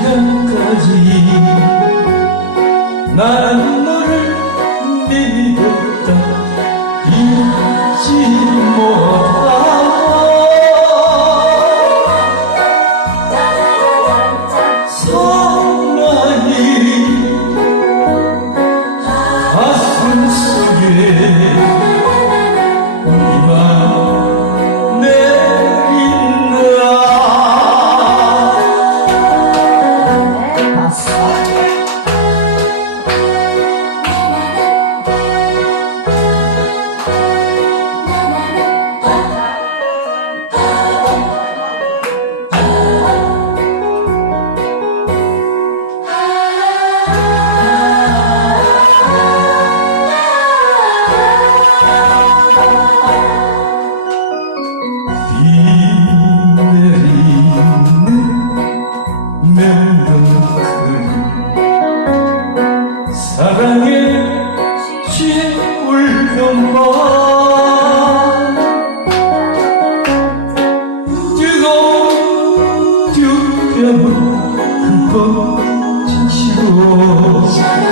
순간까지. 나는 너를 믿었다. 잊지 못 울던 밤 뜨거운 듀뺨을 흠뻑 지치고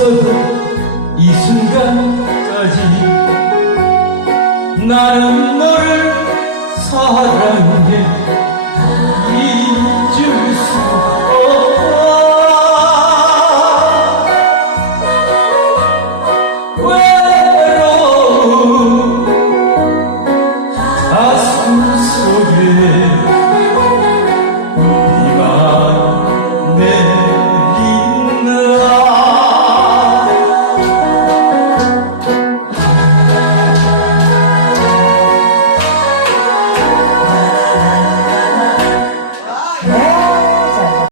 있어도 이 순간까지 나는 너를 사랑해. 잊을 수